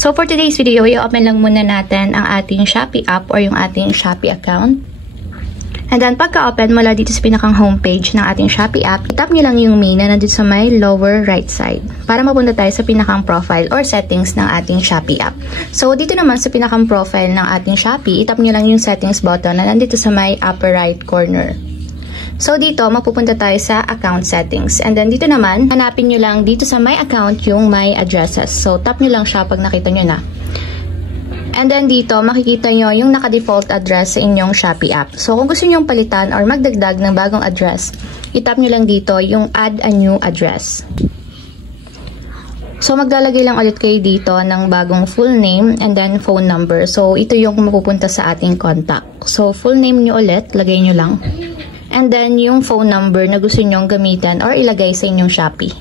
So for today's video, i-open lang muna natin ang ating Shopee app or yung ating Shopee account. And then pagka-open mula dito sa pinakang homepage ng ating Shopee app, itap nyo lang yung main na nandito sa may lower right side para mapunta tayo sa pinakang profile or settings ng ating Shopee app. So dito naman sa pinakang profile ng ating Shopee, itap nyo lang yung settings button na nandito sa may upper right corner. So dito, mapupunta tayo sa account settings. And then dito naman, hanapin nyo lang dito sa my account yung my addresses. So tap nyo lang siya pag nakita nyo na. And then dito, makikita nyo yung naka-default address sa inyong Shopee app. So kung gusto nyo palitan or magdagdag ng bagong address, itap nyo lang dito yung add a new address. So maglalagay lang ulit kayo dito ng bagong full name and then phone number. So ito yung mapupunta sa ating contact. So full name nyo ulit, lagay nyo lang. And then, yung phone number na gusto nyong gamitan or ilagay sa inyong Shopee.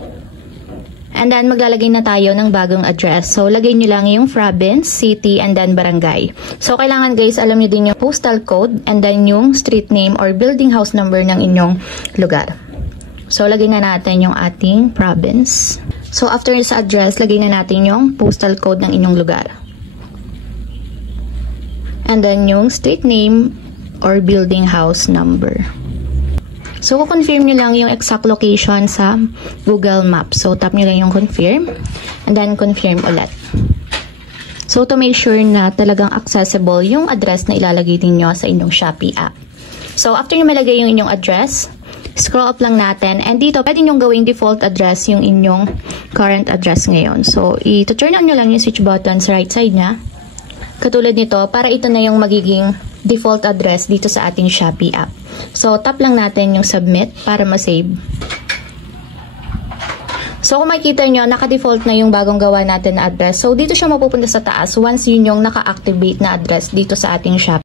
And then, maglalagay na tayo ng bagong address. So, lagay nyo lang yung province, city, and then barangay. So, kailangan guys, alam nyo din yung postal code and then yung street name or building house number ng inyong lugar. So, lagay na natin yung ating province. So, after sa address, lagay na natin yung postal code ng inyong lugar. And then, yung street name or building house number. So, confirm nyo lang yung exact location sa Google Maps. So, tap nyo lang yung confirm. And then, confirm ulit. So, to make sure na talagang accessible yung address na ilalagay ninyo sa inyong Shopee app. So, after nyo malagay yung inyong address, scroll up lang natin. And dito, pwede nyo gawing default address yung inyong current address ngayon. So, i-turn on nyo lang yung switch button sa right side niya. Katulad nito, para ito na yung magiging default address dito sa ating Shopee app. So, tap lang natin yung submit para ma-save. So, kung makikita nyo, naka-default na yung bagong gawa natin na address. So, dito siya mapupunta sa taas once yun yung naka-activate na address dito sa ating Shopee.